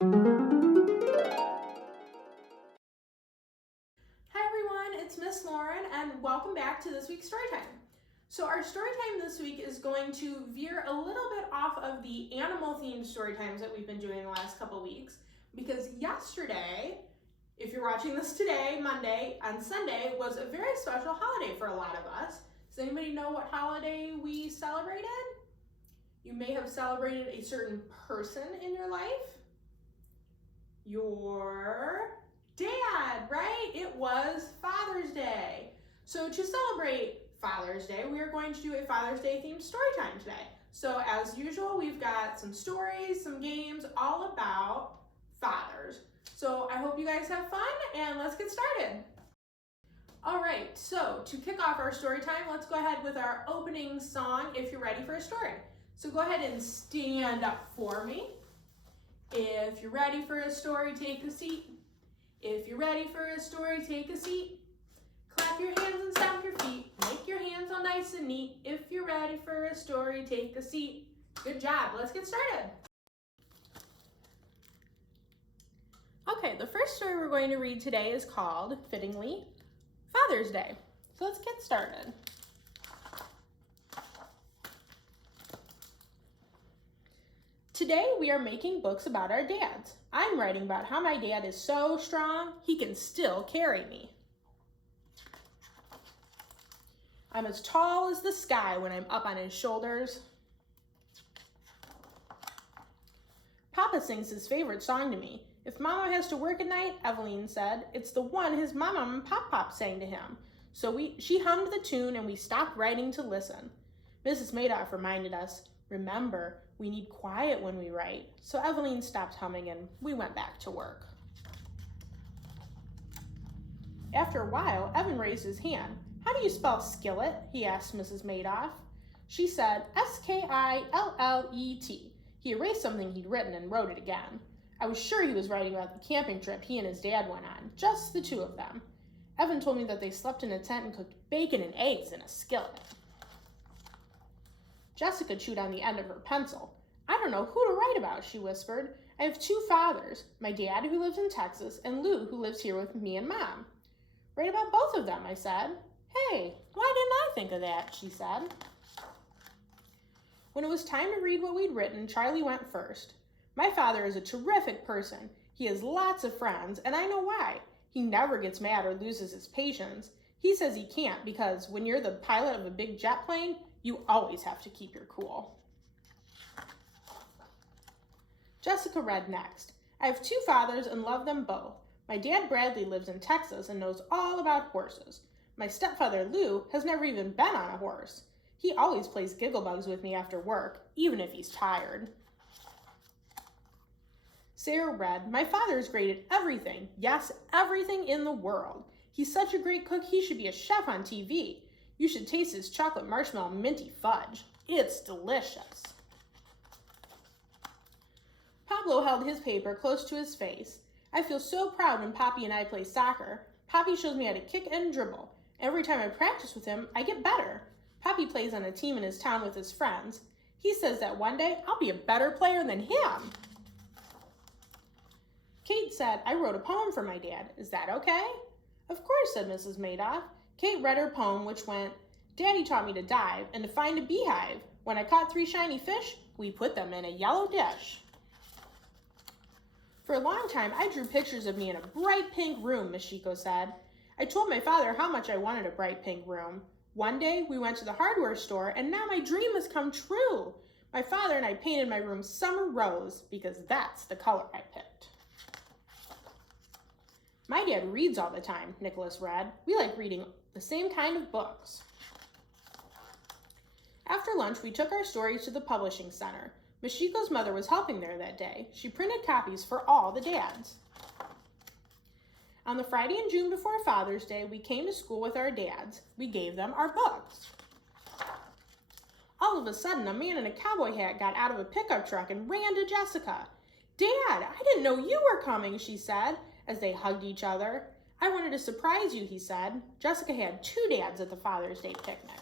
Hi everyone, it's Miss Lauren and welcome back to this week's Storytime. So our Storytime this week is going to veer a little bit off of the animal-themed Storytimes that we've been doing the last couple weeks, because yesterday, if you're watching this today, Monday, on Sunday, was a very special holiday for a lot of us. Does anybody know what holiday we celebrated? You may have celebrated a certain person in your life. Your dad, right? It was Father's Day. So to celebrate Father's Day, we are going to do a Father's Day themed story time today. So as usual, we've got some stories, some games, all about fathers. So I hope you guys have fun and let's get started. All right, so to kick off our story time, let's go ahead with our opening song, If You're Ready for a Story. So go ahead and stand up for me. If you're ready for a story, take a seat. If you're ready for a story, take a seat. Clap your hands and stamp your feet. Make your hands all nice and neat. If you're ready for a story, take a seat. Good job. Let's get started. Okay, the first story we're going to read today is called, fittingly, Father's Day. So let's get started. Today we are making books about our dads. I'm writing about how my dad is so strong, he can still carry me. I'm as tall as the sky when I'm up on his shoulders. Papa sings his favorite song to me. If Mama has to work at night, Eveline said, it's the one his Mama and Pop sang to him. So she hummed the tune and we stopped writing to listen. Mrs. Madoff reminded us, remember, we need quiet when we write. So Eveline stopped humming and we went back to work. After a while, Evan raised his hand. How do you spell skillet? He asked Mrs. Madoff. She said Skillet. He erased something he'd written and wrote it again. I was sure he was writing about the camping trip he and his dad went on, just the two of them. Evan told me that they slept in a tent and cooked bacon and eggs in a skillet. Jessica chewed on the end of her pencil. I don't know who to write about, she whispered. I have two fathers, my dad who lives in Texas and Lou who lives here with me and Mom. Write about both of them, I said. Hey, why didn't I think of that, she said. When it was time to read what we'd written, Charlie went first. My father is a terrific person. He has lots of friends, and I know why. He never gets mad or loses his patience. He says he can't because when you're the pilot of a big jet plane, you always have to keep your cool. Jessica read next. I have two fathers and love them both. My dad Bradley lives in Texas and knows all about horses. My stepfather Lou has never even been on a horse. He always plays gigglebugs with me after work, even if he's tired. Sarah read, my father is great at everything. Yes, everything in the world. He's such a great cook, he should be a chef on TV. You should taste his chocolate marshmallow minty fudge. It's delicious. Pablo held his paper close to his face. I feel so proud when Poppy and I play soccer. Poppy shows me how to kick and dribble. Every time I practice with him, I get better. Poppy plays on a team in his town with his friends. He says that one day I'll be a better player than him. Kate said, I wrote a poem for my dad. Is that okay? Of course, said Mrs. Madoff. Kate read her poem, which went, Daddy taught me to dive and to find a beehive. When I caught 3 shiny fish, we put them in a yellow dish. For a long time, I drew pictures of me in a bright pink room, Mashiko said. I told my father how much I wanted a bright pink room. One day, we went to the hardware store, and now my dream has come true. My father and I painted my room summer rose because that's the color I picked. My dad reads all the time, Nicholas read. We like reading the same kind of books. After lunch, we took our stories to the publishing center. Mashiko's mother was helping there that day. She printed copies for all the dads. On the Friday in June before Father's Day, we came to school with our dads. We gave them our books. All of a sudden, a man in a cowboy hat got out of a pickup truck and ran to Jessica. Dad, I didn't know you were coming, she said, as they hugged each other. I wanted to surprise you, he said. Jessica had 2 dads at the Father's Day picnic.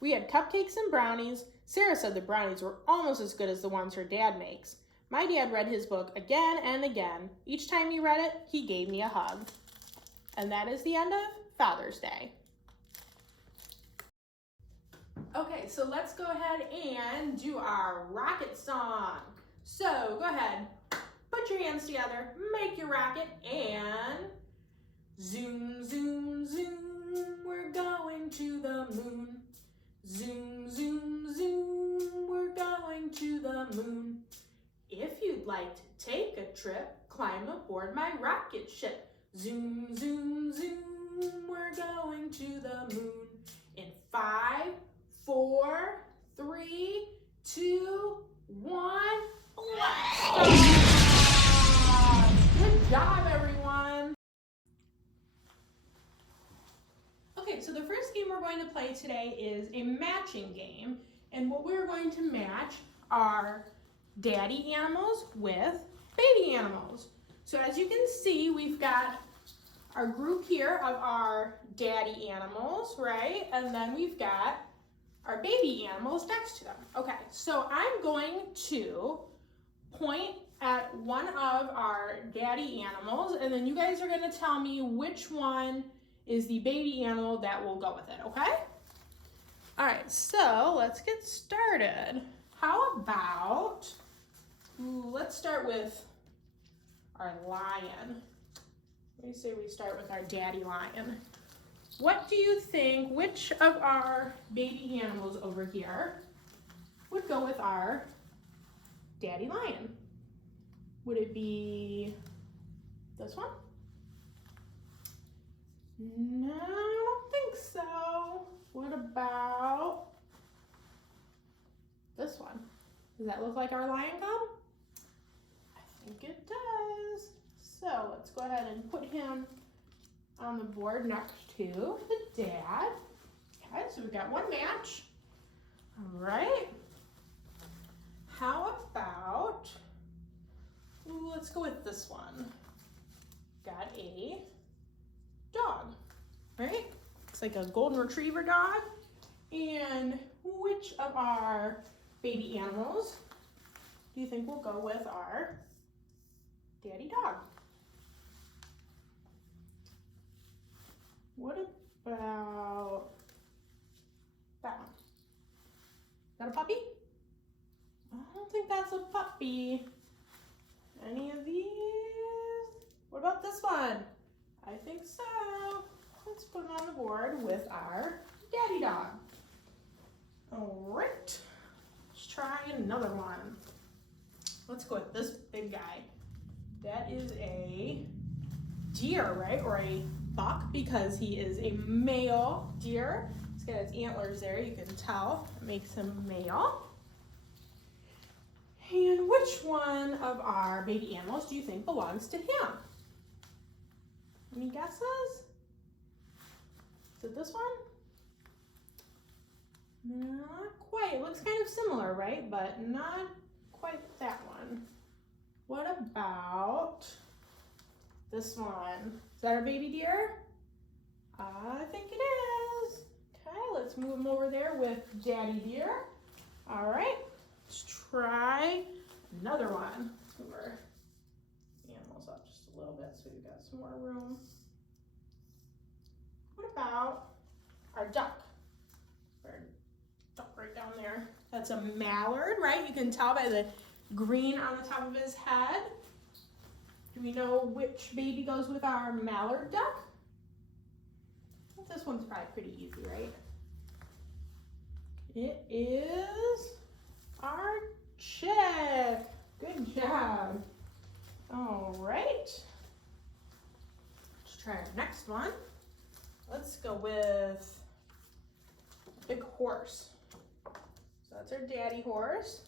We had cupcakes and brownies. Sarah said the brownies were almost as good as the ones her dad makes. My dad read his book again and again. Each time he read it, he gave me a hug. And that is the end of Father's Day. Okay, so let's go ahead and do our rocket song. So go ahead, put your hands together, make your rocket, and zoom, zoom, zoom, we're going to the moon. Zoom, zoom, zoom, we're going to the moon. If you'd like to take a trip, climb aboard my rocket ship. Zoom, zoom, zoom, we're going to the moon. In 5, 4, 3, 2, 1, blast! Good job, everyone. Okay, so the first game we're going to play today is a matching game. And what we're going to match are daddy animals with baby animals. So as you can see, we've got our group here of our daddy animals, right? And then we've got our baby animals next to them. Okay, so I'm going to point at one of our daddy animals, and then you guys are going to tell me which one is the baby animal that will go with it, okay? All right, so let's get started. How about, let's start with our lion. Let me say we start with our daddy lion. What do you think, which of our baby animals over here would go with our daddy lion? Would it be this one? No, I don't think so. What about this one? Does that look like our lion cub? I think it does. So let's go ahead and put him on the board next to the dad. Okay, so we've got one match. All right. How about, let's go with this one. Got a dog, right? Looks like a golden retriever dog. And which of our baby animals do you think will go with our daddy dog? What about that one? Is that a puppy? I don't think that's a puppy. Any of these? What about this one? I think so. Let's put it on the board with our daddy dog. All right, let's try another one. Let's go with this big guy. That is a deer, right? Or a buck, because he is a male deer. He's got his antlers there, you can tell. It makes him male. And which one of our baby animals do you think belongs to him? Any guesses? Is it this one? Not quite. It looks kind of similar, right? But not quite that one. What about this one? Is that our baby deer? I think it is. Okay, let's move him over there with daddy deer. All right, let's try another one. Let's move our animals up just a little bit so we've got some more room. What about our duck? Our duck right down there. That's a mallard, right? You can tell by the green on the top of his head. Do we know which baby goes with our mallard duck? I think this one's probably pretty easy, right? It is our chick. Good job. All right. Let's try our next one. Let's go with a big horse. So that's our daddy horse.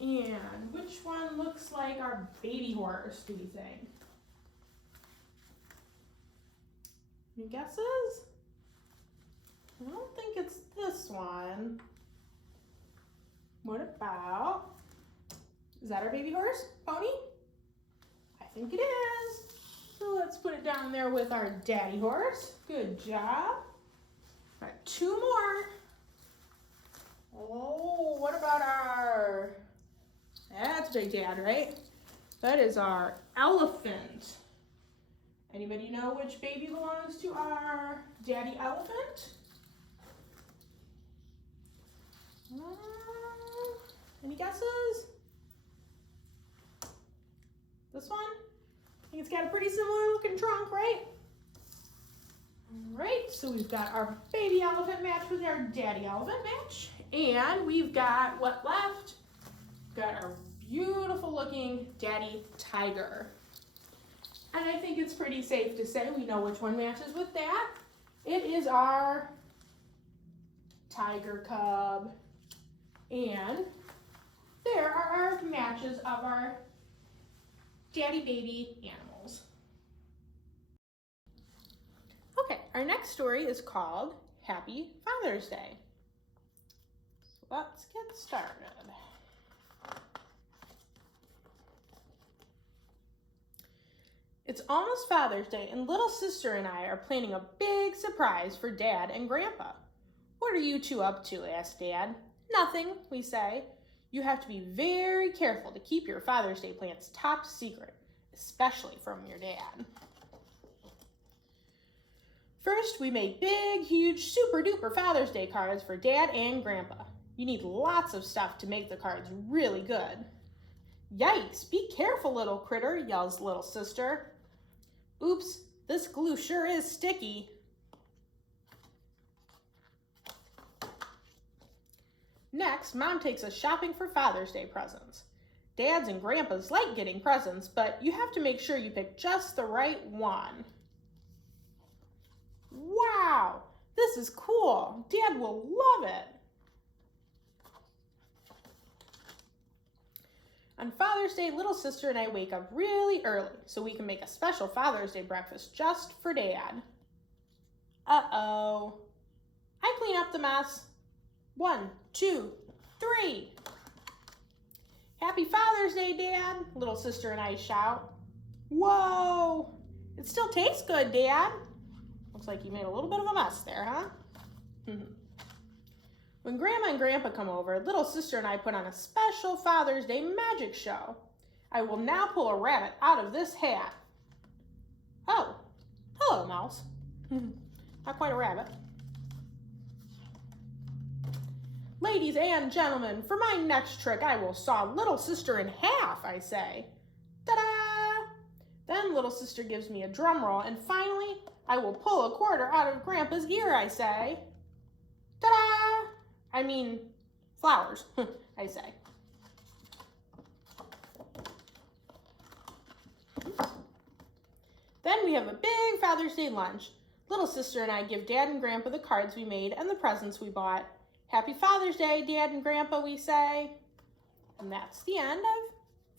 And which one looks like our baby horse, do you think? Any guesses? I don't think it's this one. What about, is that our baby horse, pony? I think it is. So let's put it down there with our daddy horse. Good job. All right, 2 more. Oh, what about our today, Dad, right? That is our elephant. Anybody know which baby belongs to our daddy elephant? Any guesses? This one? I think it's got a pretty similar looking trunk, right? All right, so we've got our baby elephant match with our daddy elephant match. And we've got what left? We've got our beautiful looking daddy tiger. And I think it's pretty safe to say we know which one matches with that. It is our tiger cub. And there are our matches of our daddy baby animals. Okay, our next story is called Happy Father's Day. So let's get started. It's almost Father's Day, and little sister and I are planning a big surprise for Dad and Grandpa. What are you two up to? Asked Dad. Nothing, we say. You have to be very careful to keep your Father's Day plans top secret, especially from your dad. First, we make big, huge, super duper Father's Day cards for Dad and Grandpa. You need lots of stuff to make the cards really good. Yikes, be careful, little critter, yells little sister. Oops, this glue sure is sticky. Next, Mom takes us shopping for Father's Day presents. Dads and Grandpas like getting presents, but you have to make sure you pick just the right one. Wow, this is cool. Dad will love it. On Father's Day, little sister and I wake up really early so we can make a special Father's Day breakfast just for Dad. Uh-oh. I clean up the mess. 1, 2, 3. Happy Father's Day, Dad, little sister and I shout. Whoa, it still tastes good, Dad. Looks like you made a little bit of a mess there, huh? When Grandma and Grandpa come over, little sister and I put on a special Father's Day magic show. I will now pull a rabbit out of this hat. Oh, hello, mouse. Not quite a rabbit. Ladies and gentlemen, for my next trick, I will saw little sister in half, I say. Ta-da! Then little sister gives me a drum roll, and finally, I will pull a quarter out of Grandpa's ear, I say. Ta-da! I mean, flowers, I say. Then we have a big Father's Day lunch. Little sister and I give Dad and Grandpa the cards we made and the presents we bought. Happy Father's Day, Dad and Grandpa, we say. And that's the end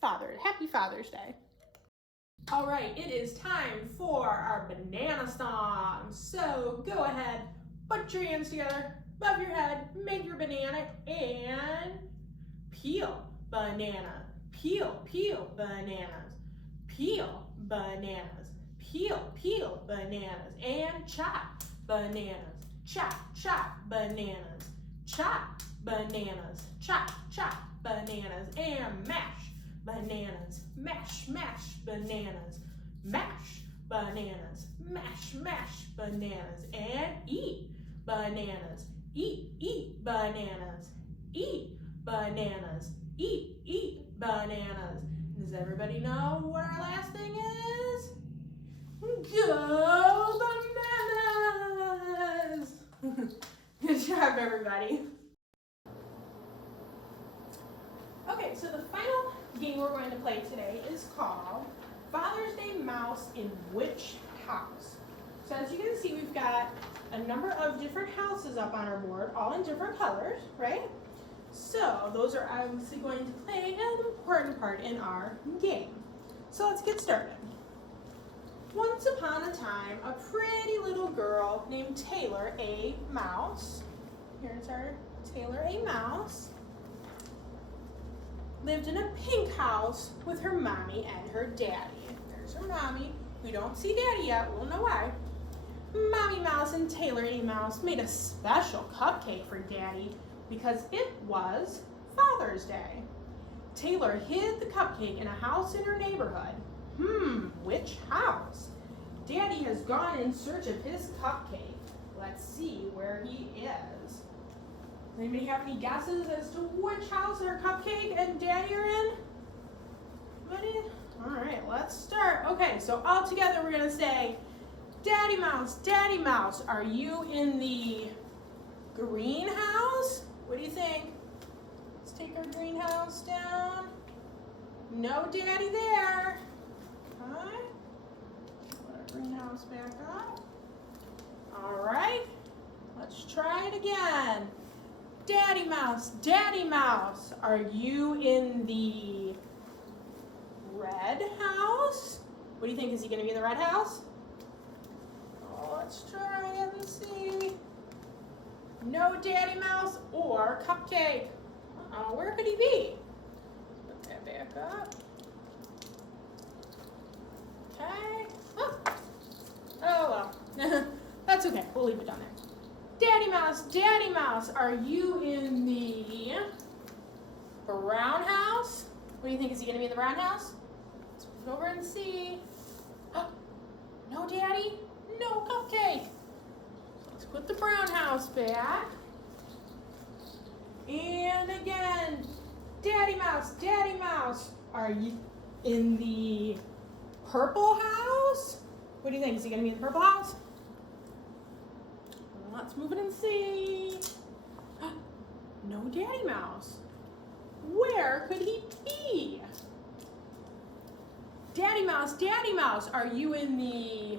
of Happy Father's Day. All right, it is time for our banana song. So go ahead, put your hands together above your head, make your banana, and peel banana. Peel, peel bananas. Peel bananas. Peel, peel bananas. And chop bananas. Chop, chop bananas. Chop bananas. Chop, chop bananas. And mash bananas. Mash, mash bananas. Mash bananas. Mash, mash bananas. And eat bananas. Eat bananas. Eat bananas. Eat bananas. Does everybody know what our last thing is? Go bananas! Good job, everybody. Okay, so the final game we're going to play today is called Father's Day Mouse in Which House? So as you can see, we've got a number of different houses up on our board, all in different colors, right? So those are obviously going to play an important part in our game. So let's get started. Once upon a time, a pretty little girl named Taylor A. Mouse, here's our Taylor A. Mouse, lived in a pink house with her mommy and her daddy. There's her mommy. We don't see daddy yet, we'll know why. Mommy Mouse and Taylor A. Mouse made a special cupcake for Daddy because it was Father's Day. Taylor hid the cupcake in a house in her neighborhood. Which house? Daddy has gone in search of his cupcake. Let's see where he is. Anybody have any guesses as to which house our cupcake and Daddy are in? Ready? All right, let's start. Okay, so all together we're gonna say, Daddy Mouse, are you in the greenhouse? What do you think? Let's take our greenhouse down. No Daddy there. Okay. Put our greenhouse back up. All right. Let's try it again. Daddy Mouse, are you in the red house? What do you think? Is he going to be in the red house? Oh, let's try and see. No Daddy Mouse or cupcake. Where could he be? Put that back up. Okay. Oh well. That's okay. We'll leave it down there. Daddy Mouse, are you in the brown house? What do you think? Is he going to be in the brown house? Let's move it over and see. No Daddy, no cupcake. Let's put the brown house back. And again, Daddy Mouse, are you in the purple house? What do you think? Is he going to be in the purple house? Let's move it and see. No Daddy Mouse. Where could he be? Daddy Mouse, are you in the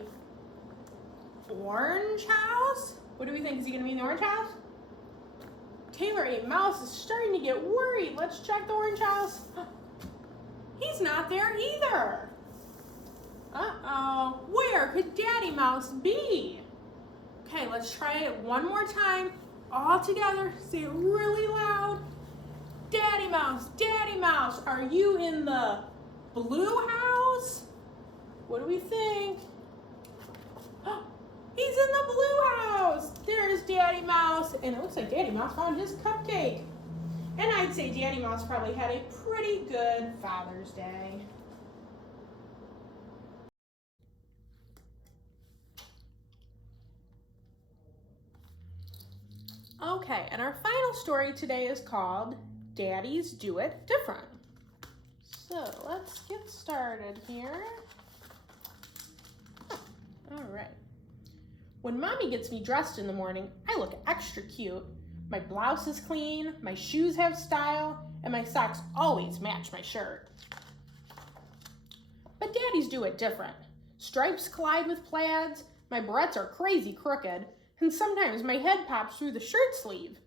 orange house? What do we think? Is he going to be in the orange house? Taylor A. Mouse is starting to get worried. Let's check the orange house. He's not there either. Uh-oh. Where could Daddy Mouse be? Okay, let's try it one more time. All together, say it really loud. Daddy Mouse, are you in the blue house? What do we think? He's in the blue house. There's Daddy Mouse, and it looks like Daddy Mouse found his cupcake. And I'd say Daddy Mouse probably had a pretty good Father's Day. Okay, and our final story today is called Daddies Do It Different. So let's get started here. All right. When Mommy gets me dressed in the morning, I look extra cute. My blouse is clean, my shoes have style, and my socks always match my shirt. But Daddies do it different. Stripes collide with plaids, my barrettes are crazy crooked, and sometimes my head pops through the shirt sleeve.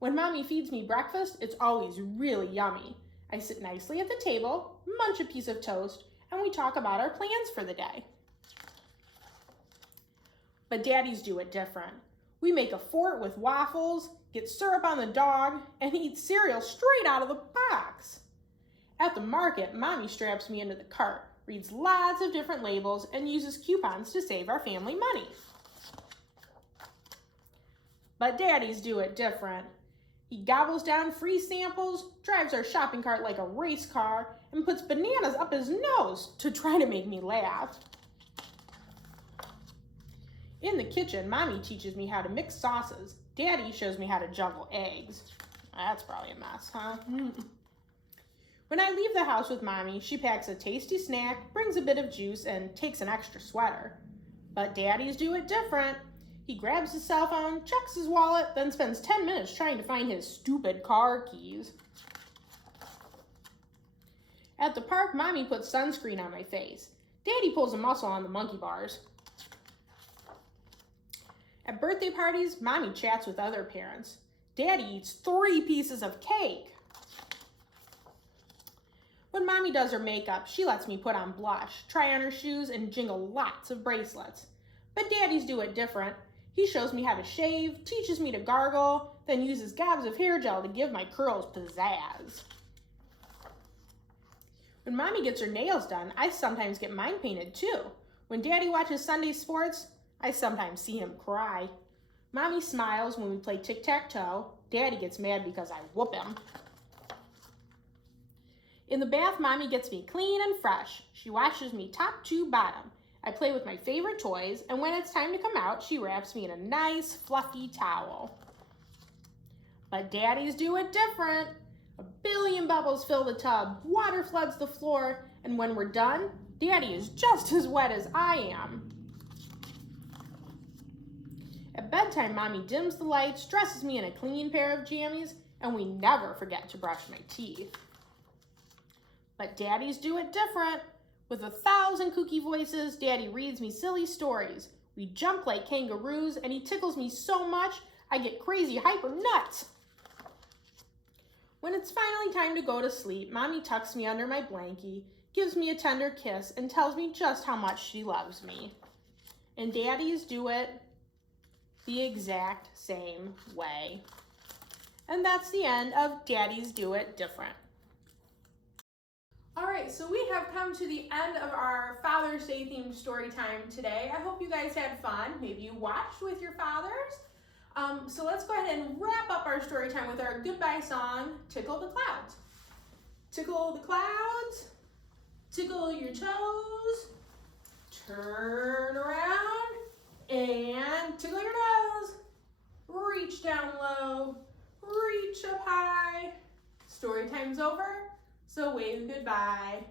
When Mommy feeds me breakfast, it's always really yummy. I sit nicely at the table, munch a piece of toast, and we talk about our plans for the day. But Daddies do it different. We make a fort with waffles, get syrup on the dog, and eat cereal straight out of the box. At the market, Mommy straps me into the cart, reads lots of different labels, and uses coupons to save our family money. But Daddies do it different. He gobbles down free samples, drives our shopping cart like a race car, and puts bananas up his nose to try to make me laugh. In the kitchen, Mommy teaches me how to mix sauces. Daddy shows me how to juggle eggs. That's probably a mess, huh? When I leave the house with Mommy, she packs a tasty snack, brings a bit of juice, and takes an extra sweater. But Daddies do it different. He grabs his cell phone, checks his wallet, then spends 10 minutes trying to find his stupid car keys. At the park, Mommy puts sunscreen on my face. Daddy pulls a muscle on the monkey bars. At birthday parties, Mommy chats with other parents. Daddy eats 3 pieces of cake. When Mommy does her makeup, she lets me put on blush, try on her shoes, and jingle lots of bracelets. But Daddies do it different. He shows me how to shave, teaches me to gargle, then uses gobs of hair gel to give my curls pizzazz. When Mommy gets her nails done, I sometimes get mine painted too. When Daddy watches Sunday sports, I sometimes see him cry. Mommy smiles when we play tic-tac-toe. Daddy gets mad because I whoop him. In the bath, Mommy gets me clean and fresh. She washes me top to bottom. I play with my favorite toys, and when it's time to come out, she wraps me in a nice, fluffy towel. But daddies do it different. A billion bubbles fill the tub, water floods the floor, and when we're done, Daddy is just as wet as I am. At bedtime, Mommy dims the lights, dresses me in a clean pair of jammies, and we never forget to brush my teeth. But daddies do it different. With 1,000 kooky voices, Daddy reads me silly stories. We jump like kangaroos, and he tickles me so much, I get crazy hyper nuts. When it's finally time to go to sleep, Mommy tucks me under my blankie, gives me a tender kiss, and tells me just how much she loves me. And daddies do it the exact same way. And that's the end of Daddies Do It Different. All right, so we have come to the end of our Father's Day themed story time today. I hope you guys had fun. Maybe you watched with your fathers. So let's go ahead and wrap up our story time with our goodbye song, Tickle the Clouds. Tickle the clouds, tickle your toes, turn around and tickle your nose. Reach down low, reach up high. Story time's over, so wave goodbye.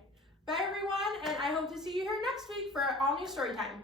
Bye everyone, and I hope to see you here next week for our all new story time.